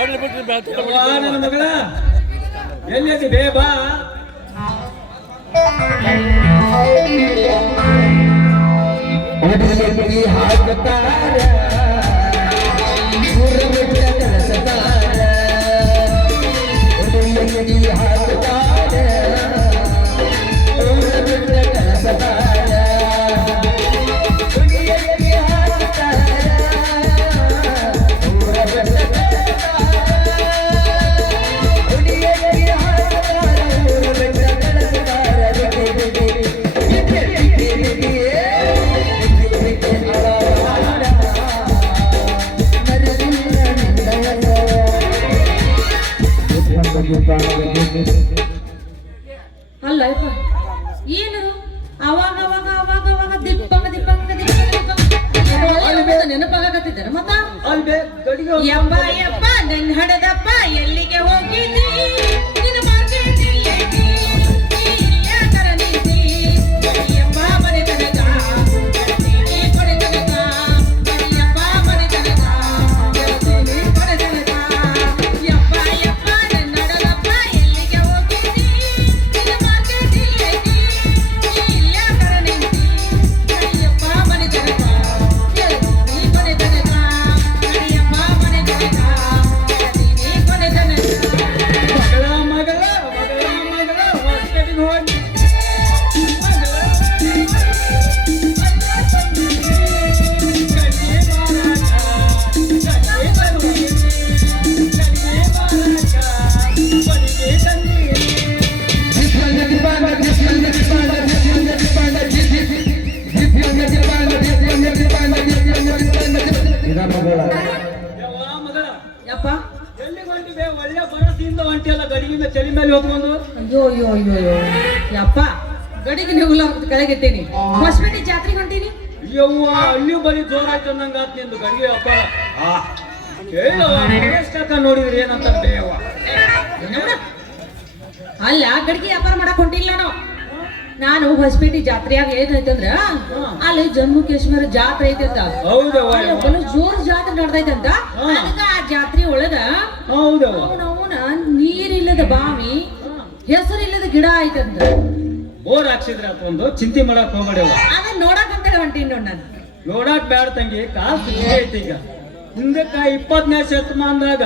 ನನ್ನ ಮಗಳ ಎಲ್ಲಿ ಬೇಬಾ ಹಾಕುತ್ತಾರ ಕೆಲಸದಾರ ಹಾಕುತ್ತಾರ ಕೆಲಸದಾರ ಅಲ್ಲ ಏನದು ಅವಾಗ ಅವಾಗ ಅವಾಗ ಅವಾಗ ದಿಪ್ಪಂಗ ದಿಪ್ಪಂಗ ದಿಪ್ಪಂಗ ನೆನಪಾಗತ್ತಿದ್ದಾರೆ ಮತ್ತ ಯಪ್ಪ ಯಪ್ಪ ನನ್ನ ಹಡದಪ್ಪ ಎಲ್ಲಿಗೆ ಹೋಗಿದ್ದಿ ನಿನ್ನ ಮಾರ್ಕೆಟ್ ಎಲ್ಲೈತಿ ಯಾತರ ನಿಂತಿ ಯಪ್ಪ ಮನೆ ತನಕ ಕೊಡೆ ತನಕ ಯಪ್ಪ ಮನೆ ತನಕ ಕೊಡೆ ತನಕ ಯಪ್ಪ ಯಪ್ಪ ನನ್ನ ಹಡದಪ್ಪ ಎಲ್ಲಿಗೆ ಹೋಗಿದ್ದಿ ನಿನ್ನ ಮಾರ್ಕೆಟ್ ಎಲ್ಲೈತಿ ಯಾತರ ನಿಂತಿ ಯಪ್ಪ ಮನೆ ತನಕ ಕೊಡೆ ತನಕ ಯಪ್ಪ ಮನೆ ತನಕ ಕೊಡೆ ತನಕ ಮಗಳ ಹೊಸಕಟ್ಟಿಗೆ ಹೋಗಿ ಯಪ್ಪ ಎಲ್ಲಿ ಹೊಂಟಿದೆ ಒಳ್ಳೆ ಬರಸಿಂದ ಹೊಂಟಿಯಲ್ಲ ಗಡಿಗಿಂದ ಚಳಿ ಮೇಲೆ ಹೋಗ್ಕೊಂಡು ಅಯ್ಯೋ ಅಯ್ಯೋ ಅಯ್ಯೋ ಅಯ್ಯೋ ಯಪ್ಪ ಗಡಿಗೆ ನೀವು ಕೆಳಗಿಟ್ಟೀನಿ ಹೊಸಪೇಟೆ ಜಾತ್ರೆಗೆ ಹೊಂಟೀನಿ ಅಯ್ಯವ್ವ ಅಲ್ಲಿ ಬರೀ ಜೋರಾಯ್ತು ನಂಗ ಆತ್ ನಿಂದು ಗಡಿಗೆ ಹಬ್ಬ ಹೇಳವ್ವ ಮಹೇಶ್ ಕಾಕ ನೋಡಿದ್ರಿ ಏನಂತ ಬೇಯವ್ವ ಅಲ್ಲ ಗಡಿಗೆ ವ್ಯಾಪಾರ ಮಾಡಕ್ ಹೊಂಟಿಲ್ಲ ನಾನು ಹೊಸಪೇಟೆ ಜಾತ್ರೆಯಾಗ ಏನೈತಂದ್ರ ಅಲ್ಲಿ ಜಮ್ಮು ಕಾಶ್ಮೀರ ಜಾತ್ರೆ ಐತಂತ ಹೌದವ್ವ ಬಲು ಜೋರ್ ಜಾತ್ರೆ ನಡ್ದೈತಂತ ಅದಕ್ಕ ಆ ಜಾತ್ರೆ ಒಳಗ ಹೌದವ್ವ ಅವನ ನೀರಿಲ್ಲದ ಬಾವಿ ಹೆಸರಿಲ್ಲದ ಗಿಡ ಐತಂದ್ರ ಬೋರ್ ಹಾಕ್ಸಿದ್ರ ಒಂದು ಚಿಂತೆ ಮಾಡಕ್ ಹೋಗ್ಬೇಡವ್ವ ಅದನ್ನ ನೋಡಕ್ ಅಂತ ಹೊಂಟೀನಿ ನೋಡ್ ನಾನು ನೋಡಾಕ್ ಬ್ಯಾಡ ತಂಗಿ ಕಾಸು ಐತಿ ಈಗ ಹಿಂದಕ್ಕ 20ನೇ ಶತಮಾನದಾಗ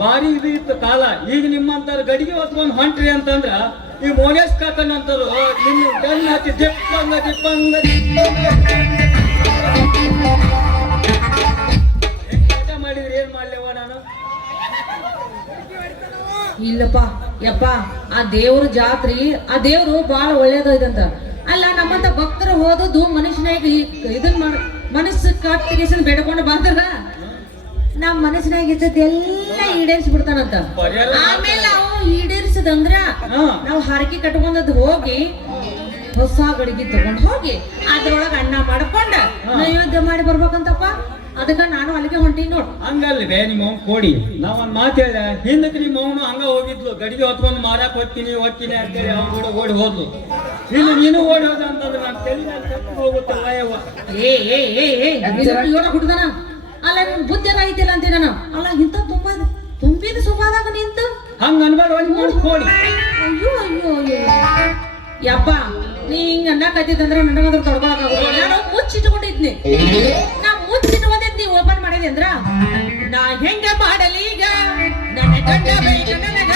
ಬಾರಿ ಇದು ಇತ್ತು ಕಾಲ ಈಗ ನಿಮ್ಮಂತಾರ ಗಡಿಗೆ ಹೊತ್ಕೊಂಡ್ ಹೊಂಟ್ರಿ ಅಂತಂದ್ರ ಈ ಮೋನೇಶ್ ಕಾಕನ್ ಅಂತಾರು ನಿನ್ನ ಗನ್ ಹಾಕಿ ದಿಪ್ಪಂಗ ದಿಪ್ಪಂಗ ಮಾಡಿದ್ರಿ ಏನ್ ಮಾಡ್ಲೇವ ನಾನು ಇಲ್ಲಪ್ಪ ಯಪ್ಪ ಆ ದೇವ್ರ ಜಾತ್ರೆ ಆ ದೇವ್ರು ಬಹಳ ಒಳ್ಳೇದೈತಂತ ಅಲ್ಲ ನಮ್ಮಂತ ಭಕ್ತರು ಹೋದದ್ದು ಮನುಷ್ಯನಾಗ ಇದನ್ ಮನಸ್ಸು ಕಟ್ಟಿಗೆಸನ್ ಬೇಡ್ಕೊಂಡು ಬಂದ್ರ ನಮ್ ಮನಸ್ಸಿನಾಗ ಇದ್ದದ್ದೆಲ್ಲ ಈಡೇರಿಸಿ ಬಿಡ್ತಾನಂತ ಆಮೇಲೆ ಅವು ಈಡೇರಿಸದಂದ್ರ ನಾವು ಹರಕೆ ಕಟ್ಕೊಂಡದ್ ಹೋಗಿ ಹೊಸ ಗಡಿಗೆ ತಗೊಂಡ್ ಹೋಗಿ ಅದ್ರೊಳಗ ಅನ್ನ ಮಾಡ್ಕೊಂಡ ನೈವೇದ್ಯ ಮಾಡಿ ಬರ್ಬೇಕಂತಪ್ಪ ಅದಕ್ಕ ನಾನು ಅಲ್ಲಿಗೆ ಹೊಂಟೀನಿ ನೋಡ್ ಹಂಗಲ್ವೇ ನಿಮ್ಮ ಅವ್ನ್ ಕೋಡಿ ನಾವೊಂದ್ ಮಾತು ಹೇಳ ಹಿಂದಕ್ಕೆ ನಿಮ್ಮ ಅವನು ಹಂಗ ಹೋಗಿದ್ಲು ಗಡಿಗೆ ಹೊತ್ಕೊಂಡು ಮಾರಾಕ್ ಹೋಗ್ತೀನಿ ಅಂತೇಳಿ ಅವ್ನ ಕೂಡ ಓಡಿ ಹೋದ್ಲು ಇನ್ನು ನೀನು ಓಡಿ ಹೋದ ಅಂತಂದ್ರೆ ನಾನು ತಲೆ ಹೋಗುತ್ತಲ್ಲ ಯವ್ವ ಏ ಏ ಏ ಏ ಯೋಡ ಹುಡುಗನ ಅಲ್ಲ ನಿನ್ ಬುದ್ಧಿ ಐತಿಲ್ಲ ಅಂತೀನಿ ನಾನು ಅಲ್ಲ ಇಂತ ತುಂಬಿದ ಸುಖಾದಾಗ ನಿಂತು ಹಂಗ ಅನ್ಬೇಡ ಒಂದು ಕೋಡಿ ಅಯ್ಯೋ ಅಯ್ಯೋ ಅಯ್ಯೋ ಯಪ್ಪ ನೀ ಹಿಂಗ ಅನ್ನಕತ್ತಿದ್ದಂದ್ರೆ ನನಗಂದ್ರೆ ತೊಡ್ಕೊಳಕಾಗೋದಿಲ್ಲ ನಾನು ಮುಚ್ಚಿಟ್ಕೊಂಡಿದ್ನಿ ನಾ ಮುಚ್ಚಿಟ್ಕೊಂಡಿದ್ನಿ ಓಪನ್ ಮಾಡಿದೆ ಅಂದ್ರ ನಾ ಹೆಂಗ ಮಾಡಲಿ ಈಗ ನನ್ನ ಗಂಡ ಬೇಕು ನನಗ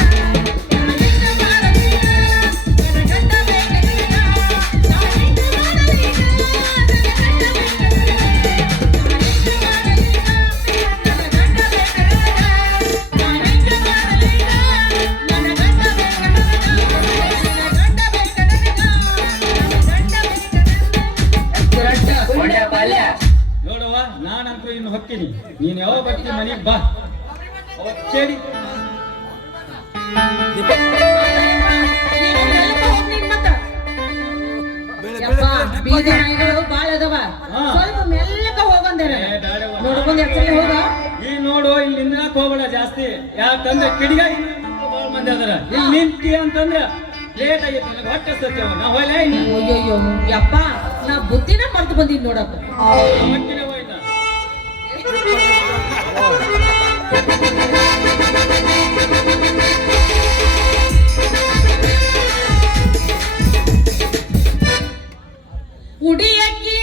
ನೋಡವ್ವ ನಾನಂತೂ ಇನ್ನು ಹೊಕ್ಕಿನಿ ನೀನ್ ಯಾವ ಬರ್ತಿ ಮನೆಗ್ ಬಾ ಅವತ್ ಕೇಳಿ ಬೀದಿ ನಾಯಿಗಳು ಬಾಳ ಅದಾವ ಸ್ವಲ್ಪ ಮೆಲ್ಲಕ ಹೋಗಂದೇನ ನೋಡ್ಕೊಂಡ್ ಎಚ್ಚರಿ ಹೋಗ ಈ ನೋಡು ಇಲ್ಲಿ ನಿಂದ್ರಾಕ್ ಹೋಗ್ಬೇಡ ಜಾಸ್ತಿ ಯಾಕಂದ್ರೆ ಕಿಡಿಗಾಯಿ ಬಾಳ ಮಂದಿ ಅದರ ಇಲ್ಲಿ ನಿಂತಿ ಅಂತಂದ್ರ ಲೇಟ್ ಆಗೈತಿ ನನಗೆ ಹೊಟ್ಟೆ ಸತ್ಯವ ನಾ ಹೊಲೆ ಅಯ್ಯೋ ಯಪ್ಪ ನಾ ಬುದ್ಧಿನ ಮರ್ತು ಬಂದಿದ್ ನೋಡಪ್ಪ ಹೊಟ್ಟಿನ ಹೋಯ್ತಾ ಉಡಿ ಅಕ್ಕಿ